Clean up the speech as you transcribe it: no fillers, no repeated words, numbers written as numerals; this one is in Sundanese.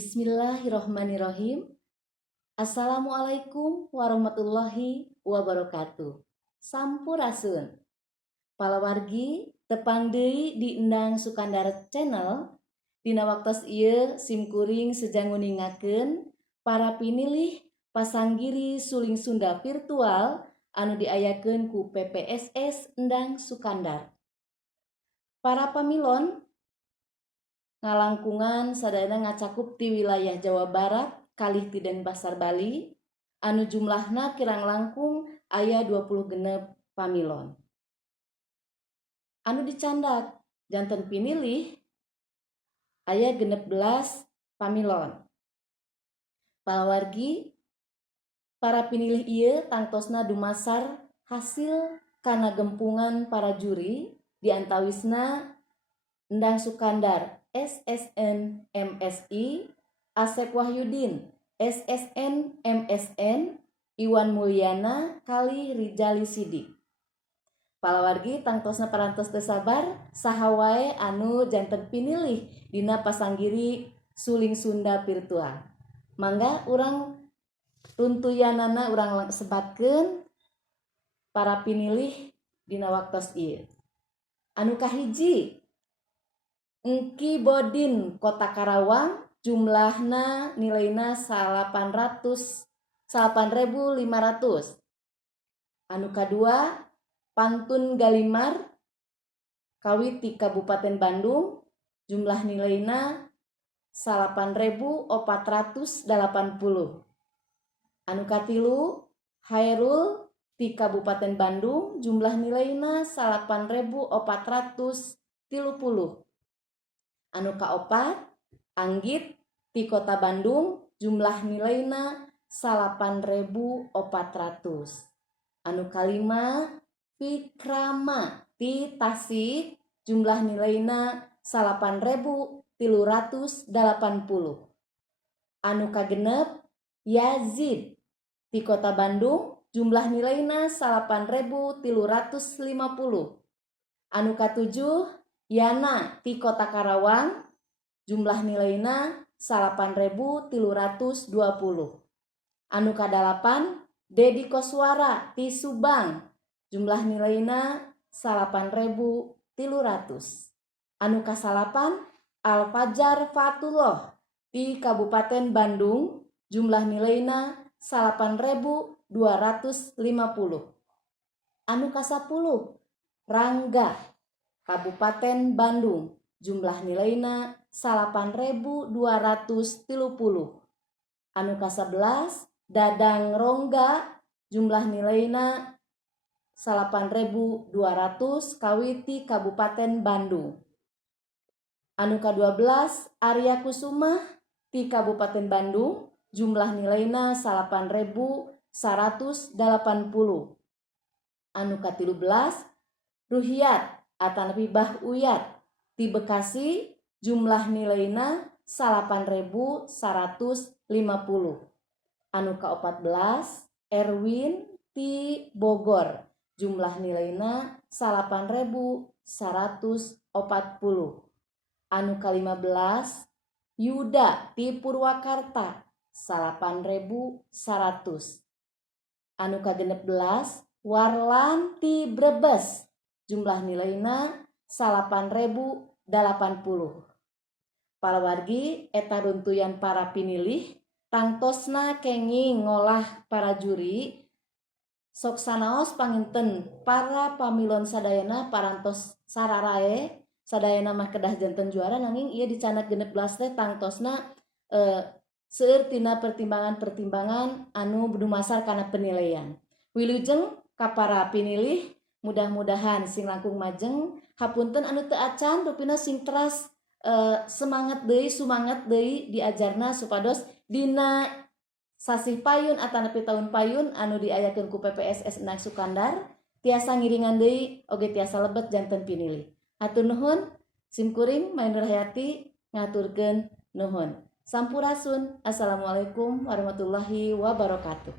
Bismillahirrohmanirrohim. Assalamualaikum warahmatullahi wabarakatuh. Sampurasun. Palawargi tepang deui di Endang Sukandar Channel. Dina waktos ieu simkuring sedang nguningakeun para pinilih pasanggiri suling Sunda virtual anu diayakeun ku PPSS Endang Sukandar. Para pamilon ngalangkungan sadayana ngacakup ti wilayah Jawa Barat kalih ti Denpasar Bali anu jumlahna kirang langkung aya 20 genep pamilon. Anu dicandak janten pinilih aya 16 pamilon. Palawargi para pinilih ieu tangtosna dumasar hasil kana gempungan para juri di antawisna Endang Sukandar SSN MSI, Asep Wahyudin SSN MSN, Iwan Mulyana kali Rijali Sidik. Palawargi tangtosna parantos teu sabar saha wae anu janten pinilih dina pasanggiri suling Sunda virtual. Mangga urang tuntuyanana urang sebatkeun para pinilih dina waktos ieu. Anu kahiji Engki Bodin Kota Karawang jumlahna nilaina 8.500. Anu kadua Pantun Galimar kawit ti Kabupaten Bandung jumlah nilaina 8.480. Anu katilu Hairul ti Kabupaten Bandung jumlah nilaina 8.430. Anu kaopat Anggit ti Kota Bandung jumlah nilaina 8.400. Anu kalima Fikrama ti Tasik jumlah nilaina 8.380. Anu kagenep Yazid ti Kota Bandung jumlah nilaina 8.350. Anu katujuh Yana ti Kota Karawang jumlah nilaina 8.320. Anu kadalapan Dedi Koswara ti Subang jumlah nilaina 8.300. Anu kasalapan Alfajar Fatullah ti Kabupaten Bandung jumlah nilaina 8.250. Anu kasapuluh Rangga Kabupaten Bandung jumlah nilaina 8.230. Anu kasabelas Dadang Rongga jumlah nilaina 8.200 kawiti Kabupaten Bandung. Anu ka-12 Arya Kusumah ti Kabupaten Bandung jumlah nilaina 8.180. Anu ka-13 Ruhiat atanapi Bah Uyat ti Bekasi jumlah nilaina 8.150. Anu ka-14 Erwin ti Bogor jumlah nilaina 8.140. Anu ka-15 Yuda ti Purwakarta 8.100. Anu ka-16 Warlan ti Brebes jumlah nilaina 8.080. Palawargi eta runtuyan para pinilih tangtosna kenging ngolah para juri sok sanaos panginten para pamilon sadayana parantos sararae sadayana mah kedah janten juara nanging ieu dicanak 16 teh tangtosna seueur tina pertimbangan-pertimbangan anu dumasar kana penilaian. Wilujeng ka para pinilih mudah-mudahan sing langkung majeng hapunten anu teu acan rupina sing teras sumanget deui diajarna supados dina sasih payun atanapi taun payun anu diayakeun ku PPSS Endang Sukandar tiasa ngiringan deui oge tiasa lebet janten pinilih. Hatur nuhun simkuring Mainur Hayati ngaturkeun nuhun. Sampurasun. Assalamualaikum warahmatullahi wabarakatuh.